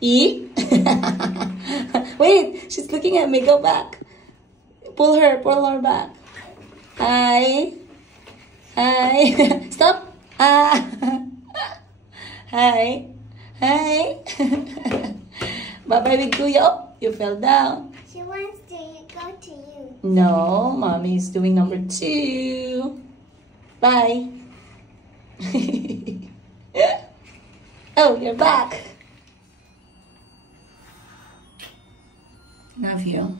E? Wait, she's looking at me. Go back. Pull her back. Hi. Hi. Stop. Hi. Hi. Bye-bye with Kuya. Oh, you fell down. She wants to go to you. No, Mommy is doing number 2. Bye. Oh, you're back. Love you.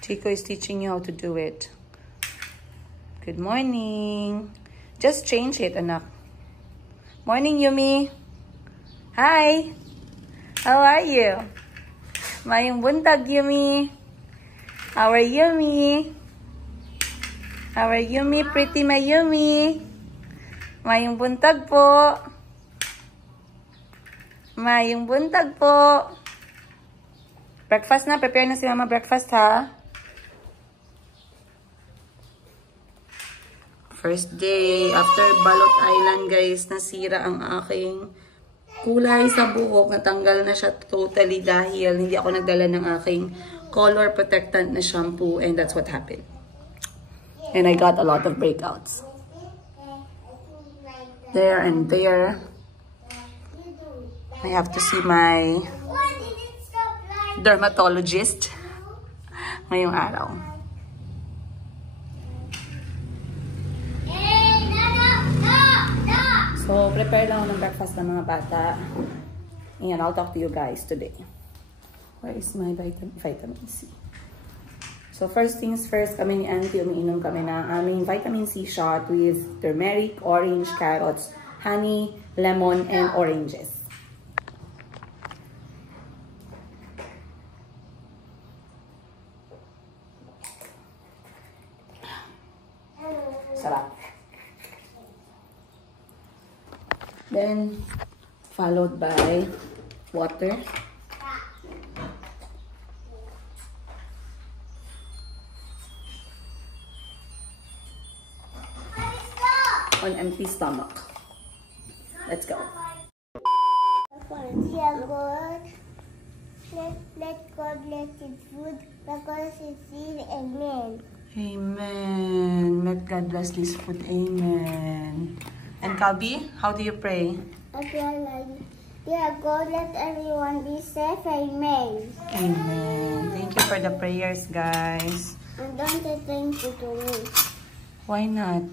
Chico is teaching you how to do it. Good morning. Just change it, anak. Morning, Yumi. Hi. How are you? Mayong buntag, Yumi. How are Yumi? How are Yumi? Pretty Mayumi. Mayong buntag po. Mayong buntag po. Breakfast na. Prepare na si Mama breakfast, ha? First day after Balot Island, guys, nasira ang aking kulay sa buhok. Natanggal na siya totally dahil hindi ako nagdala ng aking color protectant na shampoo, and that's what happened. And I got a lot of breakouts. There and there. I have to see my dermatologist ngayong araw. So, prepare lang ako ng breakfast ng mga bata. And I'll talk to you guys today. Where is my vitamin C? So, first things first, kami ni Auntie, umiinom kami ng aming vitamin C shot with turmeric, orange, carrots, honey, lemon, and oranges. Sarap. Then, followed by water. On empty stomach. Let's go. Yeah, God. Let God bless His food because His seed. Amen. Amen. Let God bless this food. Amen. And Kalbi, how do you pray? Dear God, let everyone be safe. Amen. Amen. Thank you for the prayers, guys. And don't say thank you to me. Why not?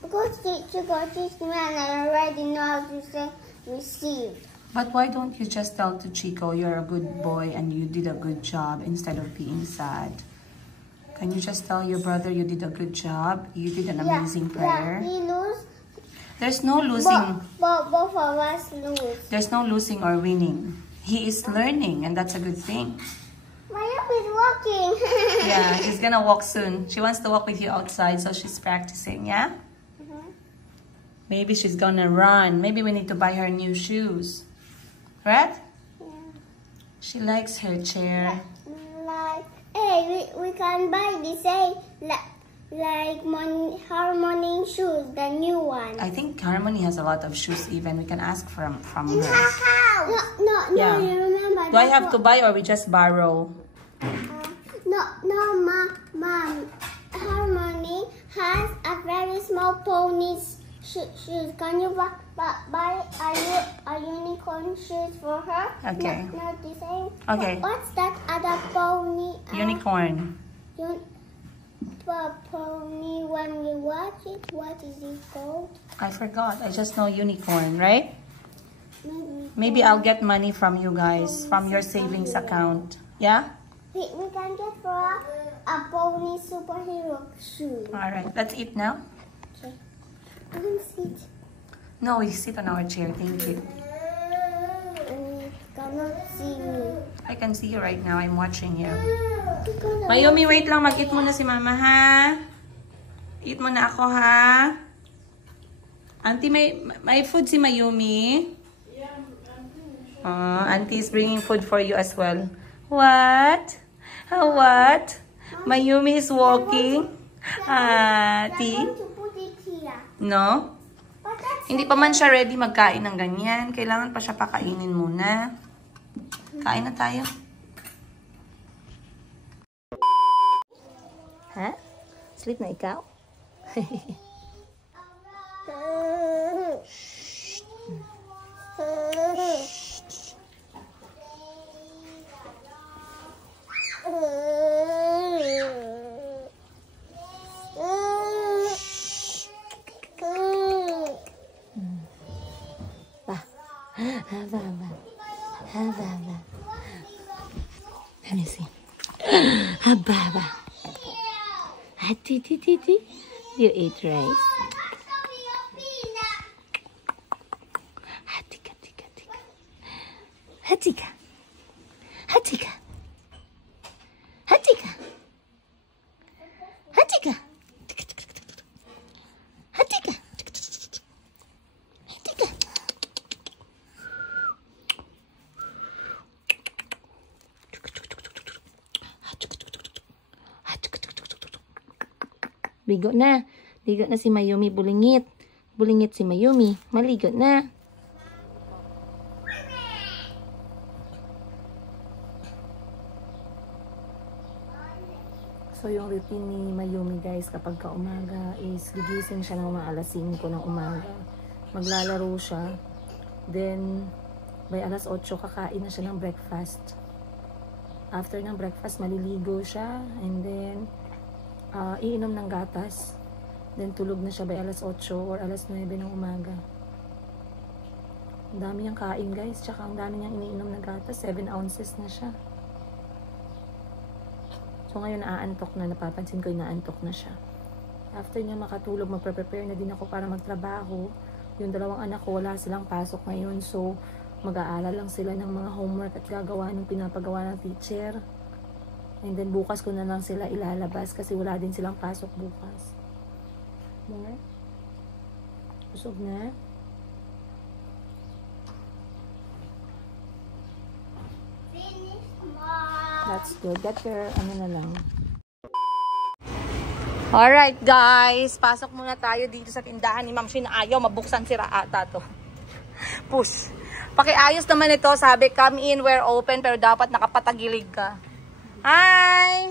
Because teacher God teach me and I already know how to say receive. But why don't you just tell to Chico you're a good boy and you did a good job instead of being sad? Can you just tell your brother you did a good job? You did an amazing prayer. Yeah, he lose. There's no losing. Both of us lose. There's no losing or winning. He is learning, and that's a good thing. Mayum is walking. Yeah, he's gonna walk soon. She wants to walk with you outside, so she's practicing, yeah? Maybe she's gonna run. Maybe we need to buy her new shoes. Right? Yeah. She likes her chair. Like, hey, we can buy this, like Harmony shoes, the new one. I think Harmony has a lot of shoes even. We can ask from her. No, Yeah. you remember. Do I have to buy or we just borrow? No, Mom. Harmony has a very small pony shoes. Can you buy a unicorn shoes for her? Okay. Not the same. Okay. What's that other pony? Unicorn. Pony, when you watch it, what is it called? I forgot. I just know unicorn, right? Maybe I'll get money from you guys, from your savings account. Yeah? we can get for a pony superhero shoe. Alright, let's eat now. Okay. I can sit. No, we sit on our chair. Thank you. And it cannot see me. I can see you right now. I'm watching you. Mayumi, wait lang. Mag-eat muna si Mama, ha? Eat muna ako, ha? Auntie, may food si Mayumi? Auntie is bringing food for you as well. What? What? Mayumi is walking. Tea? I want to put it here. No? But that's Hindi pa man siya ready magkain ng ganyan. Kailangan pa siya pakainin muna. Kain na tayo. Ha? Sleep na ikaw? Let me see. Baba. You ate rice? Hatika, tika, tika. Hatika. Hatika. Hatika. Hatika. Hatika. Hatika. Ligo na. Ligo na si Mayumi. Bulingit. Bulingit si Mayumi. Maligo na. So, yung routine ni Mayumi, guys, kapag ka umaga is gigising siya ng mga alas 5 ng umaga. Maglalaro siya. Then, by alas 8, kakain na siya ng breakfast. After ng breakfast, maliligo siya. And then, iinom ng gatas. Then, tulog na siya by alas 8 or alas 9 ng umaga. Ang dami niyang kain, guys. Tsaka ang dami niyang iniinom ng gatas. 7 ounces na siya. So, ngayon naaantok na. Napapansin ko yung naantok na siya. After niya makatulog, magpre-prepare na din ako para magtrabaho. Yung dalawang anak ko, wala silang pasok ngayon. So, mag-aaral lang sila ng mga homework at gagawa ng pinapagawa ng teacher. And then, bukas ko na lang sila ilalabas kasi wala din silang pasok bukas. More? Busog na? That's good. Get your, ano na lang. Alright, guys. Pasok muna tayo dito sa tindahan ni Ma'am Shin. Ayaw, mabuksan sira ata to. Push. Pakiayos naman ito. Sabi, come in, we're open, pero dapat nakapatagilig ka. Hi!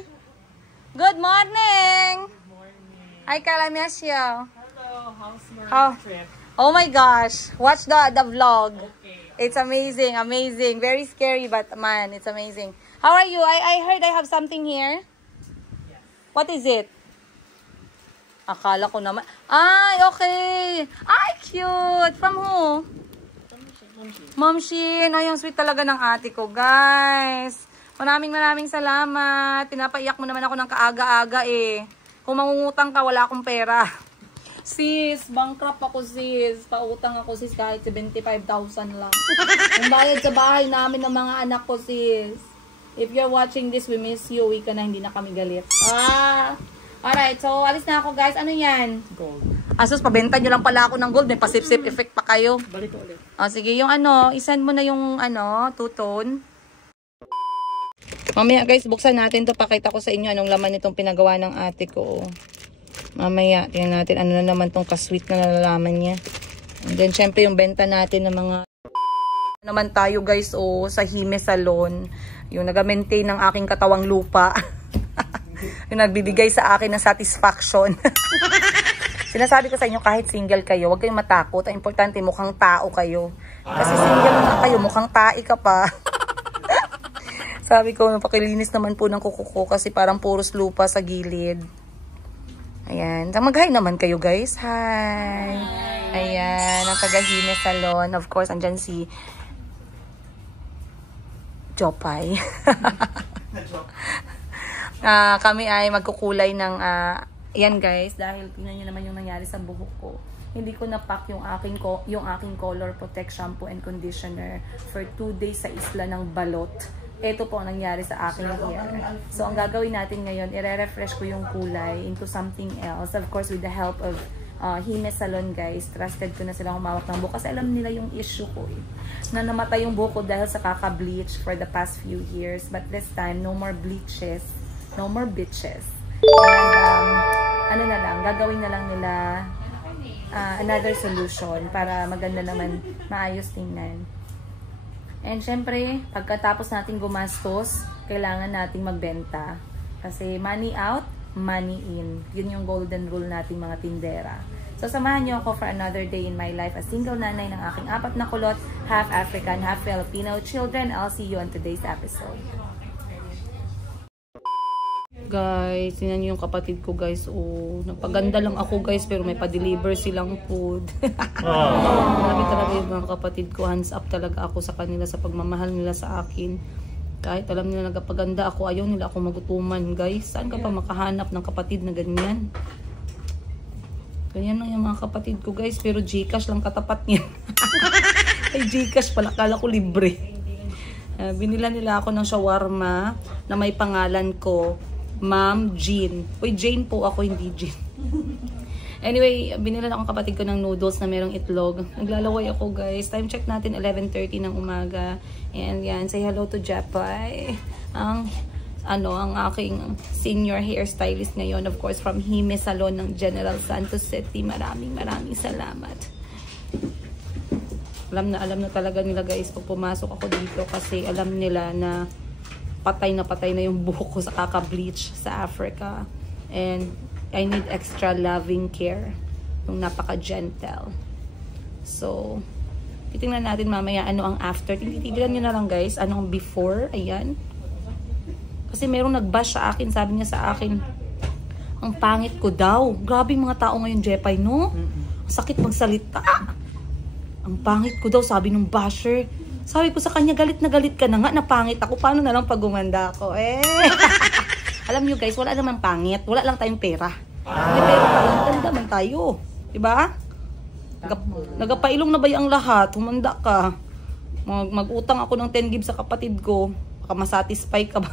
Good morning! Good morning. Hi, Kalamesio. Hello, how's your trip? Oh my gosh. Watch the vlog. Okay. It's amazing, amazing. Very scary, but man, it's amazing. How are you? I heard I have something here. Yes. What is it? Akala ko naman. Ay, okay. Ay, cute. From who? Ma'am Shin. Ay, ang sweet talaga ng ate ko, guys. Maraming salamat. Pinapaiyak mo naman ako ng kaaga-aga eh. Kung mangungutang ka, wala akong pera. Sis, bankrupt ako sis. Pautang ako sis kahit 75,000 lang. Ang bayad sa bahay namin ng mga anak ko sis. If you're watching this, we miss you. Uwi ka na, hindi na kami galit. Alright, so alis na ako guys. Ano yan? Gold. Asos, pabenta nyo lang pala ako ng gold. May pasip-sip effect pa kayo. Balik ulit. Sige, yung ano, isend mo na yung ano, two-tone. Mamaya guys, buksan natin to. Pakita ko sa inyo anong laman nitong pinagawa ng ate ko. Mamaya, tingnan natin ano na naman tong kasweet na nalalaman niya. And then, syempre, yung benta natin ng mga naman tayo guys, sa Hime Salon. Yung nag-maintain ng aking katawang lupa. Yung nagbibigay sa akin ng satisfaction. Sinasabi ko sa inyo, kahit single kayo, huwag kayong matakot. Ang importante, mukhang tao kayo. Kasi single na kayo, mukhang tae ka pa. Sabi ko, pakilinis naman po ng kuko ko kasi parang puros lupa sa gilid. Ayan. Mag-hi naman kayo, guys. Hi. Ayan. Ang taga-Hime Salon. Of course, andyan si Jopay. Kami ay magkukulay ng yan guys, dahil tingnan nyo naman yung nangyari sa buhok ko. Hindi ko na-pack yung aking color protect shampoo and conditioner for 2 days sa isla ng Balot. Ito po ang nangyari sa aking hair. So ang gagawin natin ngayon, i-refresh ko yung kulay into something else. Of course, with the help of Hime Salon guys. Trusted ko na silang humawak ng buhok kasi alam nila yung issue ko na namatay yung buhok ko dahil sa kaka-bleach for the past few years. But this time, no more bleaches. No more bitches. And ano na lang, gagawin na lang nila another solution para maganda naman, maayos tingnan. And syempre, pagkatapos natin gumastos, kailangan nating magbenta. Kasi money out, money in. Yun yung golden rule nating mga tindera. So, samahan niyo ako for another day in my life as single nanay ng aking 4 na kulot, half African, half Filipino children. I'll see you on today's episode. Guys, tingnan niyo yung kapatid ko, guys. Oh, nagpaganda lang ako, guys, pero may pa-deliver silang food. Marami talaga yung mga kapatid ko. Hands up talaga ako sa kanila sa pagmamahal nila sa akin. Kahit alam nila nagpaganda ako, ayaw nila ako magutuman, guys. Saan ka pa makahanap ng kapatid na ganyan? Ganyan lang yung mga kapatid ko, guys. Pero Gcash lang katapat niya. Ay, Gcash pala. Kala ko libre. Binila nila ako ng shawarma na may pangalan ko, Ma'am Jean. Uy, Jane po ako, hindi Jean. Anyway, binila na akong kapatid ko ng noodles na merong itlog. Naglalaway ako, guys. Time check natin, 11:30 ng umaga. And yan, say hello to Japay. Ang aking senior hairstylist ngayon, of course, from Hime Salon ng General Santos City. Maraming salamat. Alam na talaga nila, guys, pag pumasok ako dito kasi alam nila na patay na yung buhok ko sa kaka-bleach sa Africa. And I need extra loving care. Yung napaka-gentle. So, titingnan natin mamaya ano ang after. Titigilan nyo na lang, guys. Ano ang before. Ayan. Kasi merong nag-bash sa akin. Sabi niya sa akin, ang pangit ko daw. Grabe yung mga tao ngayon, Jepay, no? Ang sakit magsalita. Ang pangit ko daw, sabi nung basher. Sabi ko sa kanya, galit na galit ka na nga, napangit ako. Paano na lang pag gumanda ako? Alam nyo, guys, wala naman pangit. Wala lang tayong pera. May pera tayo, ganda man tayo. Diba? Nagapailong na ba yung lahat? Humanda ka. Mag-utang ako ng 10 gib sa kapatid ko. Baka masatisfy ka ba?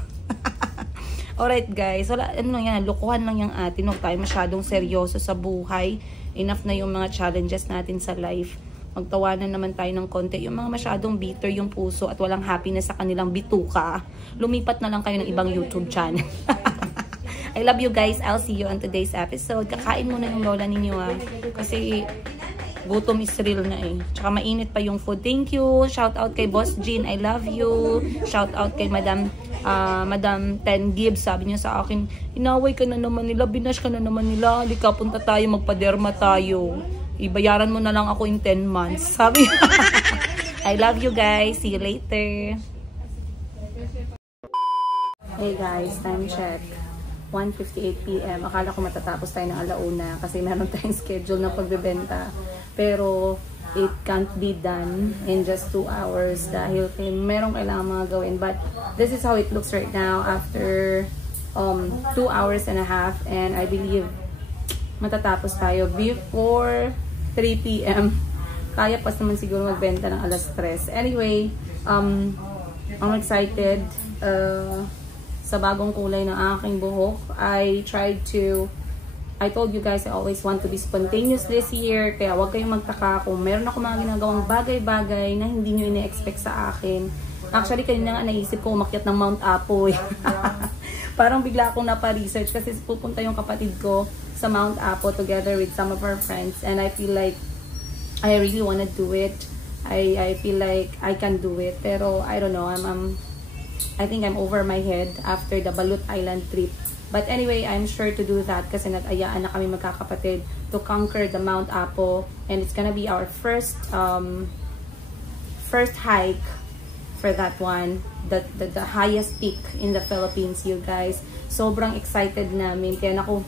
Alright, guys. Wala, ano yan, lukuhan lang yung atin. Huwag tayo masyadong seryoso sa buhay. Enough na yung mga challenges natin sa life. Magtawanan naman tayo ng konti. Yung mga masyadong bitter yung puso at walang happiness sa kanilang bituka, lumipat na lang kayo ng ibang YouTube channel. I love you, guys. I'll see you on today's episode. Kakain muna yung lola ninyo, kasi gutom is real na eh. Tsaka mainit pa yung food. Thank you. Shout out kay Boss Jean. I love you. Shout out kay Madam 10 Gibbs. Sabi niya sa akin, inaway ka na naman nila, binash ka na naman nila. Halika, punta tayo, magpaderma tayo. Ibayaran mo na lang ako in 10 months. Sabi I love you, guys. See you later. Hey guys, time check. 1:58 PM. Akala ko matatapos tayo ng alauna kasi meron tayong schedule na pagbebenta. Pero it can't be done in just 2 hours dahil merong kailangan mga gawin. But this is how it looks right now after 2 hours and a half, and I believe matatapos tayo before 3 PM. Kaya pas naman siguro magbenta ng 3:00. Anyway, I'm excited sa bagong kulay ng aking buhok. I told you guys I always want to be spontaneous this year, kaya huwag kayong magtaka kung meron ako mga ginagawang bagay-bagay na hindi nyo ine-expect sa akin. Actually, kanina nga naisip ko umakyat ng Mount Apo. Parang bigla akong napa-research kasi pupunta yung kapatid ko sa Mount Apo together with some of our friends, and I feel like I really wanna do it. I feel like I can do it, pero I don't know, I think I'm over my head after the Balut Island trip. But anyway, I'm sure to do that kasi nag-ayaan na kami magkakapatid to conquer the Mount Apo, and it's gonna be our first hike for that one, the highest peak in the Philippines, you guys. Sobrang excited namin. Kaya naku,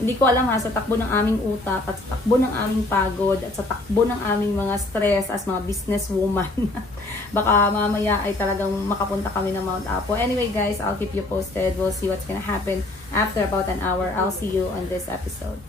hindi ko alam sa takbo ng aming utak, at sa takbo ng aming pagod, at sa takbo ng aming mga stress as mga businesswoman, baka mamaya ay talagang makapunta kami ng Mount Apo. Anyway, guys, I'll keep you posted. We'll see what's gonna happen after about an hour. I'll see you on this episode.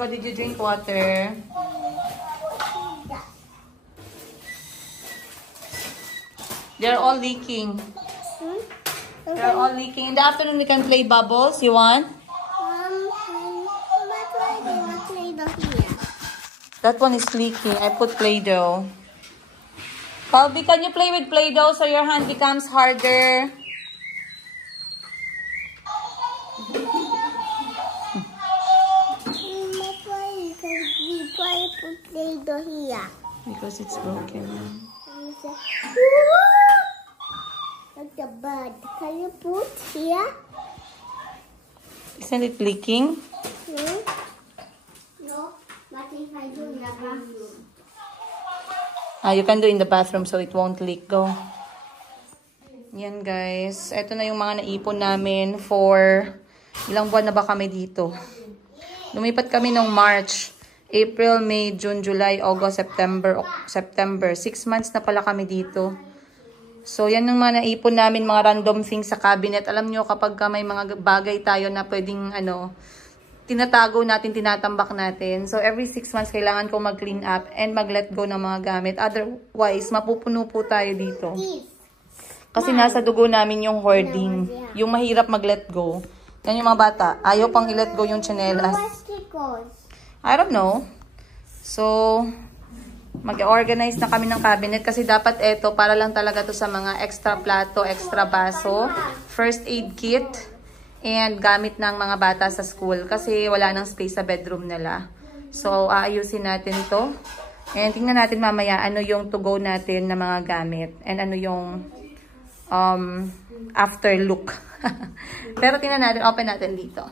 Chico, did you drink water? They're all leaking. They're all leaking. In the afternoon, we can play bubbles. You want? That one is leaking. I put Play-Doh. Calby, can you play with Play-Doh so your hand becomes harder? Play-Doh here. Because it's broken. Like the bird. Can you put here? Isn't it leaking? No. What if I do in the bathroom? You can do in the bathroom so it won't leak. Go. Yan guys. Ito na yung mga naipon namin for ilang buwan na ba kami dito. Lumipat kami nung March. April, May, June, July, August, September. 6 months na pala kami dito. So, yan yung mga naipon namin, mga random things sa cabinet. Alam nyo, kapag may mga bagay tayo na pwedeng, tinatago natin, tinatambak natin. So, every 6 months, kailangan ko mag-clean up and mag-let go ng mga gamit. Otherwise, mapupuno po tayo dito. Kasi nasa dugo namin yung hoarding. Yung mahirap mag-let go. Yan yung mga bata. Ayaw pang i-let go yung chanelas. I don't know. So, mag-organize na kami ng cabinet kasi dapat ito para lang talaga to sa mga extra plato, extra baso, first aid kit, and gamit ng mga bata sa school kasi wala nang space sa bedroom nila. So, aayusin natin to. And tingnan natin mamaya ano yung to go natin na mga gamit and ano yung after look. Pero tingnan natin, open natin dito.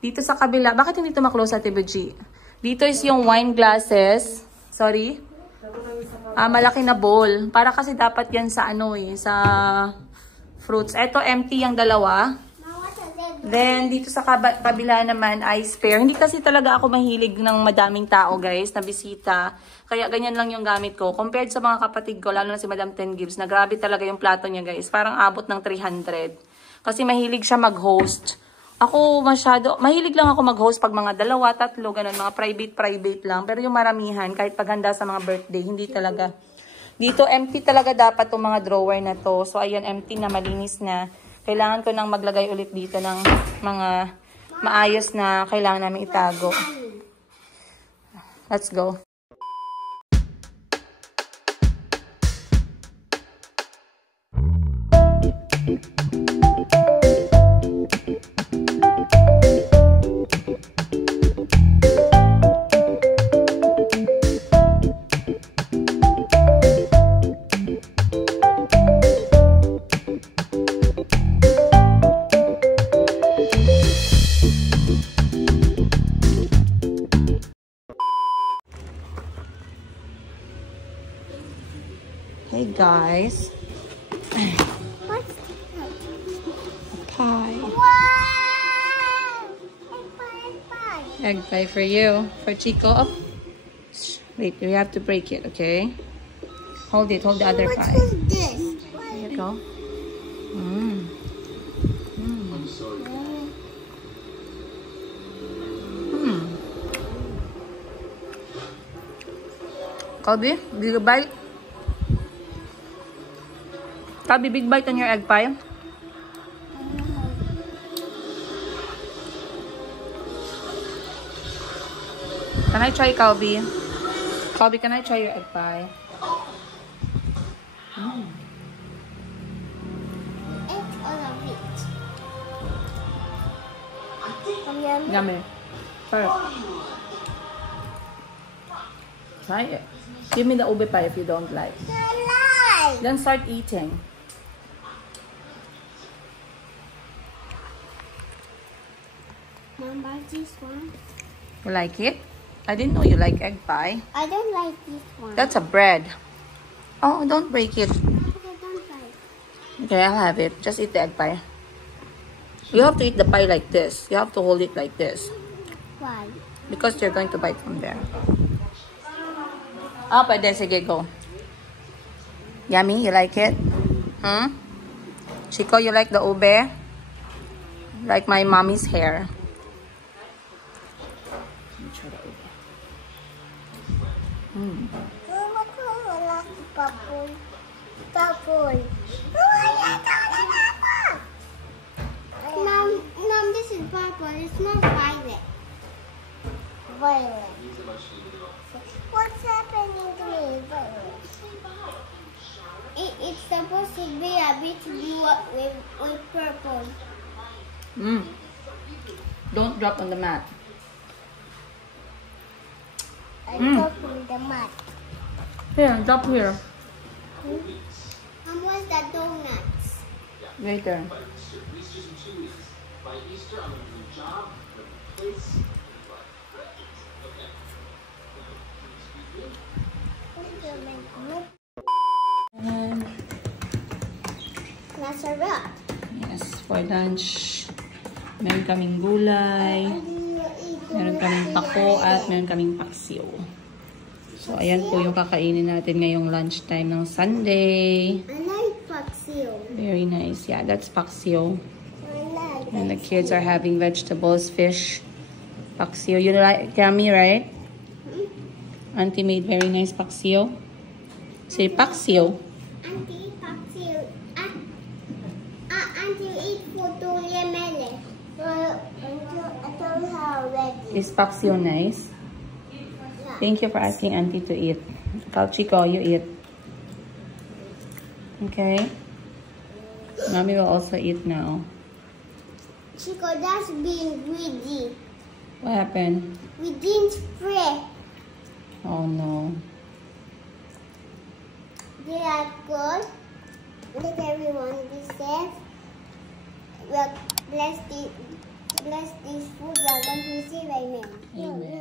Dito sa kabila, bakit hindi ito maklose sa TBG? Dito is yung wine glasses. Sorry. Malaki na bowl. Para kasi dapat yan sa sa fruits. Ito empty yung dalawa. Then dito sa kabila naman ay spare. Hindi kasi talaga ako mahilig ng madaming tao guys na bisita. Kaya ganyan lang yung gamit ko. Compared sa mga kapatid ko, lalo na si Madam Ten Gibbs, na grabe talaga yung plato niya guys. Parang abot ng 300. Kasi mahilig siya mag-host. Ako mahilig lang ako mag-host pag mga 2, 3, ganun, mga private lang. Pero yung maramihan, kahit paghanda sa mga birthday, hindi talaga. Dito, empty talaga dapat itong mga drawer na to. So, ayan, empty na, malinis na. Kailangan ko nang maglagay ulit dito ng mga maayos na kailangan namin itago. Let's go. Hey guys. What's Pie. wow! Egg pie for you. For Chico. Oh. Wait, you have to break it, okay? Hold it. Hold the other pie. What is this? There you go. Calby, big bite. Calby, big bite on your egg pie. Can I try, Calby? Calby, can I try your egg pie? Eat all of it. Yummy. Try it. Try it. Give me the ube pie if you don't like. Then start eating. Mom, buy this one. You like it? I didn't know you like egg pie. I don't like this one. That's a bread. Oh, don't break it. I don't like. Okay, I'll have it. Just eat the egg pie. You have to eat the pie like this. You have to hold it like this. Why? Because you're going to bite from there. Ah, pwede. Sige, go. Yummy? You like it? Chico, you like the ube? Like my mommy's hair. Let me try the ube. Mm. Purple. Purple. Oh, yeah, purple. Mom, this is purple. It's not violet. Violet. What's happening to me? Violet. It's supposed to be a bit blue with purple. Mm. Don't drop on the mat. I drop in the mud. Here, drop here. And what's the donuts? Later. And Masarap. yes, for lunch, meron kaming gulay, meron kaming pako, at meron kaming paksiw. So, ayan po yung kakainin natin ngayong lunchtime ng Sunday. I like paksiw. Very nice. Yeah, that's paksiw. I like And the kids are having vegetables, fish, paksiw. You like yummy, right? Auntie made very nice paksiw. Say paksiw. Auntie paksiw. Auntie eat for 2 minutes. I told her already. Is paksiw nice? Thank you for asking Auntie to eat. Chico, you eat. Okay. Mommy will also eat now. Chico, that's being greedy. What happened? We didn't spray. Oh no. They are good. Let everyone be safe. Well, bless this food we are going to receive. Amen. Amen.